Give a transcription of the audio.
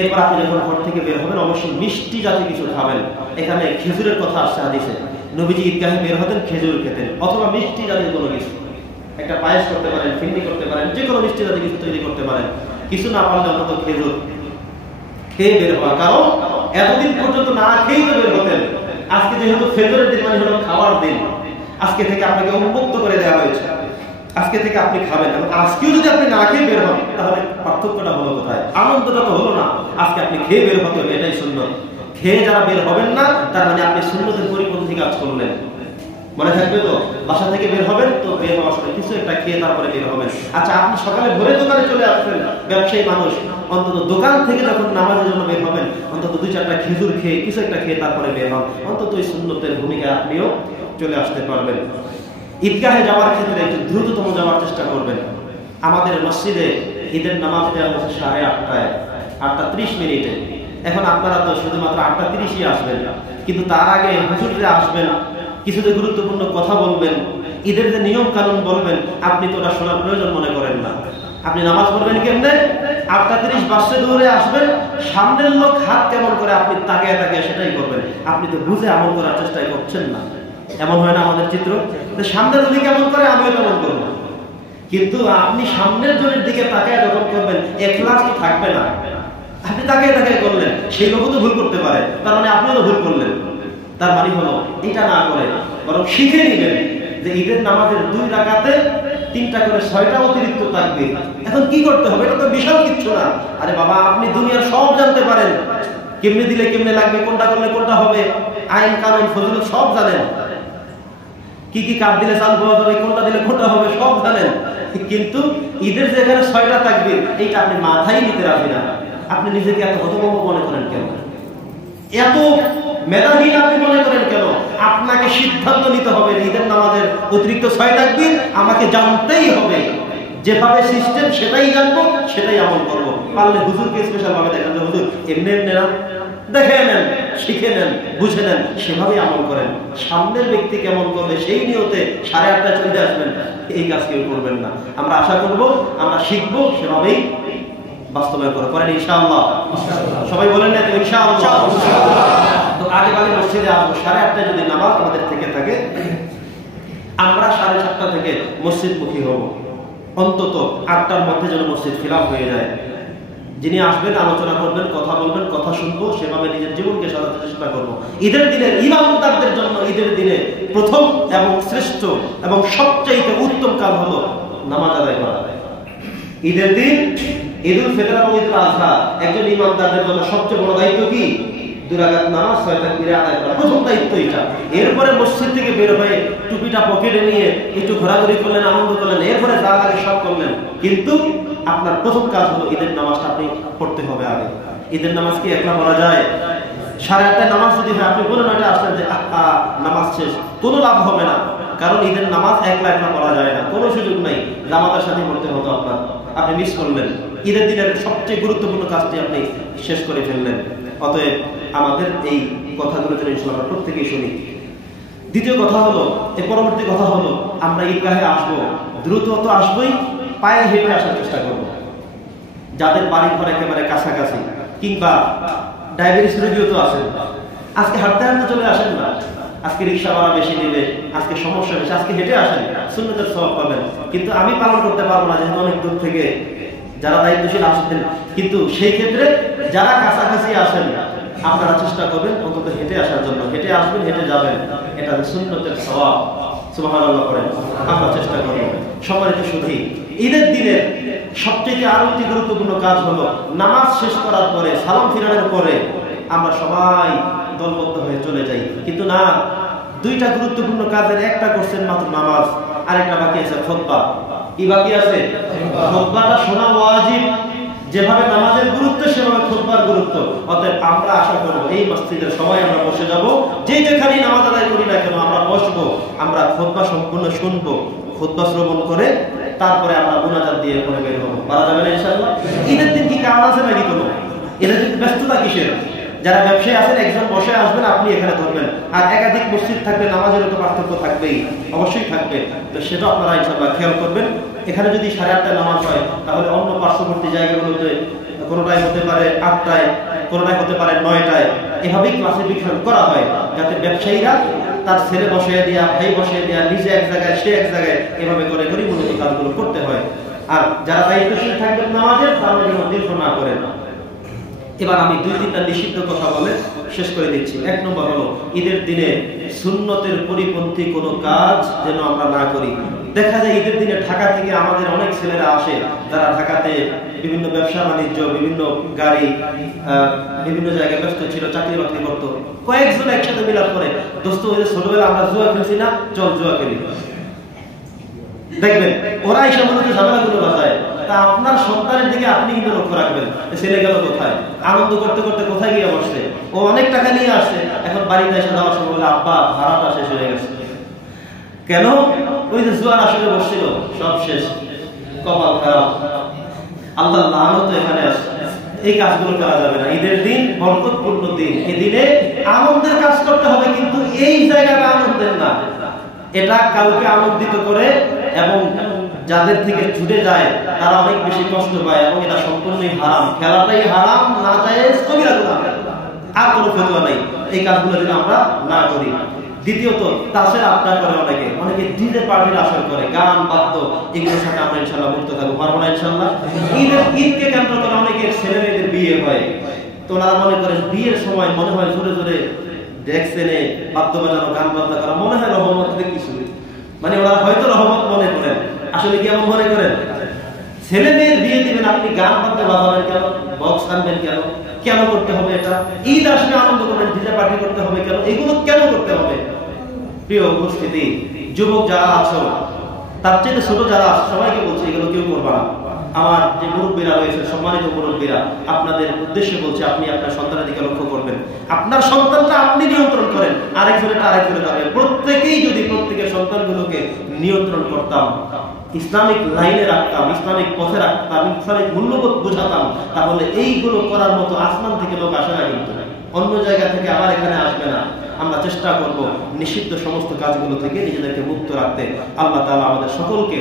এরপর আপনি যখন ঘর থেকে বের হবেন অবশ্যই মিষ্টি জাতীয় কিছু খাবেন। এখানে খেজুরের কথা আসছে হাদিসে, নবীজি ঈদগাহে বের হতেন খেজুর খেতেন, অথবা মিষ্টি জাতীয় কোনো কিছু, একটা পায়েস করতে পারেন, ফিন্নি করতে পারেন, যে কোনো মিষ্টি জাতীয় কিছু তৈরি করতে পারেন। কিছু না পারলে অন্তত খেজুর খেয়ে বের হওয়া, কারণ এতদিন পর্যন্ত না খেয়েই তো বের হতেন। আজকে যেহেতু ফেজরের দিন মানে হলো খাওয়ার দিন, আজকে থেকে আপনাকে উন্মুক্ত করে দেওয়া হয়েছে, আজকে থেকে আপনি খাবেন। আজকেও যদি আপনি না খেয়ে বের হন তাহলে পার্থক্যটা হলো কোথায়? আনন্দটা তো হলো না। আজকে আপনি খেয়ে বের হতে হবে, এটাই সুন্নত। খেয়ে যারা বের হবেন না তার মানে আপনি সুন্নতের পরিপন্থী কাজ করলেন। মনে থাকবে তো, বাসা থেকে বের হবেন তো বের হওয়ার সময় কিছু একটা খেয়ে তারপরে বের হবেন। আচ্ছা, আপনি সকালে ভোরে দোকানে চলে আসবেন, ব্যবসায়ী মানুষ, অন্তত দোকান থেকে যখন নামাজের জন্য বের হবেন অন্তত 2-4টা খেজুর খেয়ে কিছু একটা খেয়ে তারপরে বের হন, অন্তত এই সুন্নতের ভূমিকায় আপনিও চলে আসতে পারবেন। ঈদগাহে যাওয়ার ক্ষেত্রে একটু দ্রুততম যাওয়ার চেষ্টা করবেন। আমাদের মসজিদে ঈদের নামাজ দেওয়া হচ্ছে 8:30টায়, 8:30 এখন আপনারা তো শুধুমাত্র 8:30 আসবেন, কিন্তু তার আগে হুজুররা আসবেন, কিছু যে গুরুত্বপূর্ণ কথা বলবেন, ঈদের যে নিয়ম কানুন বলবেন, আপনি তো ওটা শোনার প্রয়োজন মনে করেন না। আপনি নামাজ পড়বেন কেমনে? 8:30 বাজতে দৌড়ে আসবেন, সামনের লোক হাত কেমন করে আপনি তাকিয়ে তাকিয়ে সেটাই করবেন। আপনি তো বুঝে আমল করার চেষ্টাই করছেন না। এমন হয় না আমাদের চিত্র? সামনের দিকে কেমন করে আমিও কেমন করবো, কিন্তু আপনি সামনের জনের দিকে তাকিয়ে যখন করবেন ইখলাস তো থাকবে না। আপনি তাকিয়ে তাকিয়ে করলেন, সেই লোকও তো ভুল করতে পারে, তার মানে আপনিও তো ভুল করলেন। তার মানে হলো এটা না করে বরং শিখে নিবেন যে ঈদের নামাজের 2 রাকাতে 3টা করে 6টা অতিরিক্ত তাকবীর। এখন কি করতে হবে? এটা তো বিশাল কিছু না। আরে বাবা, আপনি দুনিয়ার সব জানতে পারেন, কেমনে দিলে কেমনে লাগবে, কোনটা করলে কোনটা হবে, আইন কানুন ফজিলত সব জানেন, কি কি কাজ দিলে চাল পাওয়া যাবে, কোনটা দিলে কোনটা হবে সব জানেন, কিন্তু ঈদের যেখানে 6টা তাকবীর এইটা আপনি মাথায় নিতে রাজি না। আপনি নিজেকে এত হতভম্ব মনে করেন কেন? এত মেধাহীন আপনি মনে করেন কেন? আপনাকে সিদ্ধান্ত নিতে হবে ঈদের নামাজের অতিরিক্ত 6 তাকবীর আমাকে জানতেই হবে। যেভাবে সিস্টেম সেটাই জানবো, সেটাই আমল করবো। পারলে হুজুরকে স্পেশাল ভাবে দেখেন, হুজুর এমনি এমনি না, দেখে নেন, শিখে নেন, বুঝে নেন, সেভাবেই আমল করেন। সামনের ব্যক্তি কেমন করবে সেই নিয়তে 8:30টায় চলে আসবেন, এই কাজ কেউ করবেন না। আমরা আশা করবো, আমরা শিখবো, সেভাবেই বাস্তবায়ন করেন ইনশাআল্লাহ। সবাই বলেন না ইনশাআল্লাহ? তো আগে বাগে মসজিদে আসবো। 8:30টায় যদি নামাজ আমাদের থেকে থাকে, আমরা 4:30টা থেকে মসজিদমুখী হব। অন্তত 8টার মধ্যে যেন মসজিদ ফিলাপ হয়ে যায়। যিনি আসবেন আলোচনা করবেন, কথা বলবেন, কথা শুনবো, সেভাবে নিজের জীবনকে সাজাতে চেষ্টা করবো। ঈদের দিনের ইমামদারদের জন্য ঈদের দিনে প্রথম এবং শ্রেষ্ঠ এবং সবচাইতে উত্তম কাজ হলো নামাজ আদায় করা। ঈদের দিন, ঈদুল ফিতর এবং ঈদুল আযহা একজন ইমামদারদের জন্য সবচেয়ে বড় দায়িত্ব কি? 2 রাকাত নামাজ 6 তাকবীর আদায় করা, প্রথম দায়িত্ব এটা। এরপরে মসজিদ থেকে বের হয়ে টুপিটা পকেটে নিয়ে একটু ঘোরাঘুরি করলেন, আনন্দ করলেন, এরপরে যা লাগে সব করলেন, কিন্তু আপনার প্রথম কাজ হলো ঈদের নামাজটা আপনি পড়তে হবে আগে। ঈদের নামাজ কি একলা পড়া যায়? 8:30টায় নামাজ যদি হয়, আপনি 9:30টায় আসলেন যে নামাজ শেষ, কোনো লাভ হবে না। কারণ ঈদের নামাজ একলা পড়া যায় না, কোনো সুযোগ নাই, জামাতের সাথে পড়তে হতো আপনার, আপনি মিস করলেন। ঈদের দিনের সবচেয়ে গুরুত্বপূর্ণ কাজটি আপনি শেষ করে ফেললেন। অতএব আমাদের এই কথাগুলো যেন ইনশাআল্লাহ প্রত্যেকেই শুনি। দ্বিতীয় কথা হলো, এর পরবর্তী কথা হলো, আমরা ঈদগাহে আসবো, দ্রুত তো আসবোই, পায়ে হেঁটে আসার চেষ্টা করবো। যাদের বাড়ি ঘর একেবারে কাছাকাছি, কিংবা ডায়াবেটিস রোগীও তো আছেন, আজকে হাঁটতে হাঁটতে চলে আসেন না, আজকে রিক্সা ভাড়া বেশি নেবে, আজকে সমস্যা বেশি, আজকে হেঁটে আসেন, সুন্নতের সওয়াব পাবেন। কিন্তু আমি পালন করতে পারবো না, যেহেতু অনেক দূর থেকে যারা দায়িত্বশীল আসতেন। কিন্তু সেই ক্ষেত্রে যারা কাছাকাছি আসেন, আপনারা চেষ্টা করবেন অন্তত হেঁটে আসার জন্য। হেঁটে আসবেন, হেঁটে যাবেন, এটা সুন্নতের সওয়াব। সুবহানাল্লাহ করেন, আমরা চেষ্টা করব। সম্মানিত সুধী, ঈদের দিনে সবচেয়ে আরো একটি গুরুত্বপূর্ণ কাজ হলো নামাজ শেষ করার পরে, সালাম ফিরানোর পরে আমরা সবাই দলবদ্ধ হয়ে চলে যাই। কিন্তু না, 2টা গুরুত্বপূর্ণ কাজের একটা করছেন মাত্র নামাজ, আরেকটা বাকি আছে খুতবা। কি বাকি আছে? খুতবাটা শোনা ওয়াজিব। যেভাবে নামাজের গুরুত্ব সেভাবে খুতবার গুরুত্ব। অতএব আমরা আশা করব এই মসজিদের সবাই আমরা বসে যাব, যে যেখানে নামাজ আদায় করি না কেন আমরা বসবো, আমরা খুতবা সম্পূর্ণ শুনবো, খুতবা শ্রবণ করে তারপরে আমরা মুনাজাত দিয়ে পরে বের হবো। পারা যাবে না ইনশাআল্লাহ? ঈদের দিন কি কাজ আছে নাকি কোনো? ঈদের দিন ব্যস্ততা কিসের? যারা ব্যবসায়ী আছেন, একজন বসে আসবেন, আপনি এখানে ধরবেন, আর একাধিক মসজিদ থাকবে, নামাজের তো পার্থক্য থাকবেই, অবশ্যই থাকবে। তো সেটা আপনারা ইনশাআল্লাহ খেয়াল করবেন। এখানে যদি 8:30টায় নামাজ হয়, তাহলে অন্য পার্শ্ববর্তী জায়গাগুলোতে কোনোটাই হতে পারে 8টায়, কোনোটাই হতে পারে 9টায়। এভাবেই ক্লাসিফিকেশন করা হয় যাতে ব্যবসায়ীরা তার ছেলে বসিয়ে দেয়া, ভাই বসিয়ে দেয়া, নিজে এক জায়গায় সে এক জায়গায়, এভাবে করে করে মূলত কাজগুলো করতে হয়। আর যারা দায়িত্বশীল থাকবেন নামাজের, তারা যেন দীর্ঘ না করেন। এবার আমি 2-3টা নিষিদ্ধ কথা বলে শেষ করে দিচ্ছি। 1 নম্বর হলো ঈদের দিনে সুন্নতের পরিপন্থী কোনো কাজ যেন আমরা না করি। দেখা যায় ঈদের দিনে ঢাকা থেকে আমাদের অনেক ছেলেরা আসে, যারা ঢাকাতে বিভিন্ন ব্যবসা বাণিজ্য, বিভিন্ন গাড়ি, বিভিন্ন জায়গায় ব্যস্ত ছিল, চাকরি বাকরি করতো। কয়েকজন একসাথে মিলাপ করে, দোস্ত ওই যে ছোটবেলা আমরা জুয়া খেলছি না, চল জুয়া খেলি। দেখবেন ওরা এই সমস্ত ঝামেলাগুলো বাজায়। তা আপনার সন্তানের দিকে আপনি কিন্তু লক্ষ্য রাখবেন, ছেলে গেল কোথায়, আনন্দ করতে করতে কোথায় গিয়ে বসছে। ও অনেক টাকা নিয়ে আসছে, এখন বাড়িতে এসে যাওয়ার সময় বলে আব্বা ভাড়াটা শেষ হয়ে গেছে। কেন? ওই যে জুয়ার আসলে বসছিল, সব শেষ, কপাল খারাপ, আল্লাহ লানত এখানে আসছে। এই কাজগুলো করা যাবে না। ঈদের দিন বরকতপূর্ণ দিন, এই দিনে আনন্দের কাজ করতে হবে, কিন্তু এই জায়গাটা আনন্দের না। এটা কাউকে আনন্দিত করে এবং যাদের থেকে ছুটে যায় তারা অনেক বেশি কষ্ট পায়, এবং এটা সম্পূর্ণই হারাম। খেলাটাই হারাম, না যায় কবিরা গুনাহ, আর কোনো ফতোয়া নাই। এই কাজগুলো যেন আমরা না করি। দ্বিতীয়ত, তাসের আড্ডা করে অনেকে ডিজে পার্টির আসর করে, গান বাদ্য, এগুলোর সাথে আমরা ইনশাআল্লাহ মুক্ত থাকবো, পারবো না ইনশাআল্লাহ। ঈদকে কেন্দ্র করে অনেকের ছেলে মেয়েদের বিয়ে হয়, তো ওনারা মনে করেন বিয়ের সময় মনে হয় জোরে জোরে ডেক্সেনে বাদ্য বাজানো, গান বাদ্য করা, মনে হয় রহমত থেকে কিছু, মানে ওরা হয়তো রহমত মনে করেন, আসলে কেমন মনে করেন? ছেলে মেয়ের বিয়ে দিবেন, আপনি গান বাদ্য বাজাবেন কেন, বক্স আনবেন কেন, কেন করতে হবে এটা? ঈদ আসলে আনন্দ করেন, ডিজে পার্টি করতে হবে কেন? এগুলো কেন করতে হবে? প্রিয় উপস্থিতি, যুবক যারা আছো, তার চেয়ে ছোট যারা আছে, সবাইকে বলছি এগুলো কেউ করবা না। আমার যে মুরব্বীরা রয়েছে, সম্মানিত মুরব্বীরা, আপনাদের উদ্দেশ্যে বলছি, আপনি আপনার সন্তানের দিকে লক্ষ্য করবেন। আপনার সন্তানটা আপনি নিয়ন্ত্রণ করেন, আরেকজনের যাবে। প্রত্যেকেই যদি প্রত্যেকের সন্তানগুলোকে নিয়ন্ত্রণ করতাম, ইসলামিক লাইনে রাখতাম, ইসলামিক পথে রাখতাম, ইসলামিক মূল্যবোধ বোঝাতাম, তাহলে এইগুলো করার মতো আসমান থেকে লোক আসে না, কিন্তু অন্য জায়গা থেকে আবার এখানে আসবে না। আমরা চেষ্টা করব নিষিদ্ধ সমস্ত কাজগুলো থেকে নিজেদেরকে মুক্ত রাখতে। আল্লাহ তাআলা আমাদের সকলকে